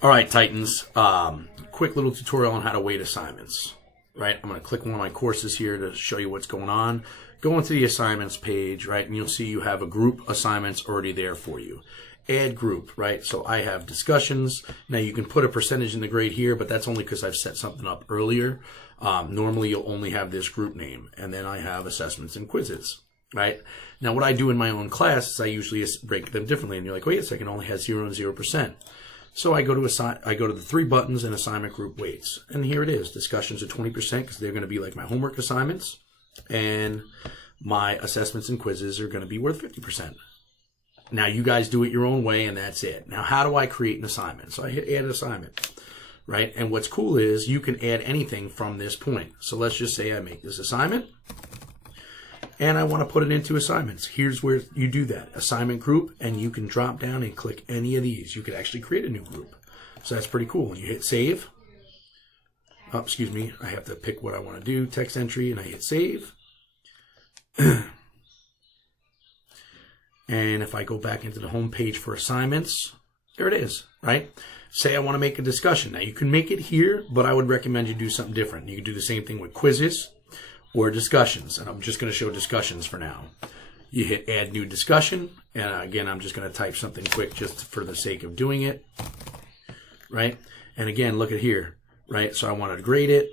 All right, Titans. Quick little tutorial on how to weight assignments. Right, I'm going to click one of my courses here to show you what's going on. Go into the assignments page, right, and you'll see you have a group assignments already there for you. Add group, right? So I have discussions. Now you can put a percentage in the grade here, but that's only because I've set something up earlier. Normally you'll only have this group name, and then I have assessments and quizzes, right? Now what I do in my own class is I usually break them differently, and you're like, wait a second, it only has 0 and 0%. So I go to the 3 buttons and assignment group weights, and here it is. Discussions are 20% because they're going to be like my homework assignments, and my assessments and quizzes are going to be worth 50%. Now you guys do it your own way, and that's it. Now how do I create an assignment? So I hit add assignment, right? And what's cool is you can add anything from this point. So let's just say I make this assignment, and I want to put it into assignments. Here's where you do that. Assignment group, and you can drop down and click any of these. You could actually create a new group. So that's pretty cool. You hit save. Oh, excuse me. I have to pick what I want to do. Text entry, and I hit save. And if I go back into the home page for assignments, there it is, right? Say I want to make a discussion. Now you can make it here, but I would recommend you do something different. You can do the same thing with quizzes or discussions, and I'm just going to show discussions for now. You hit add new discussion, and again, I'm just going to type something quick just for the sake of doing it, right? And again, look at here, right? So I want to grade it,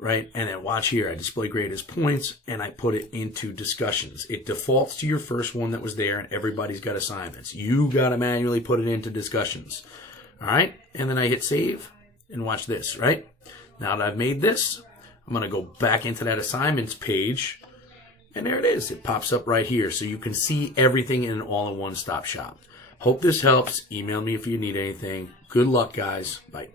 right? And then watch here, I display grade as points, and I put it into discussions. It defaults to your first one that was there, and everybody's got assignments. You got to manually put it into discussions, all right? And then I hit save, and watch this, right? Now that I've made this, I'm going to go back into that assignments page, and there it is. It pops up right here, so you can see everything in an all-in-one-stop shop. Hope this helps. Email me if you need anything. Good luck, guys. Bye.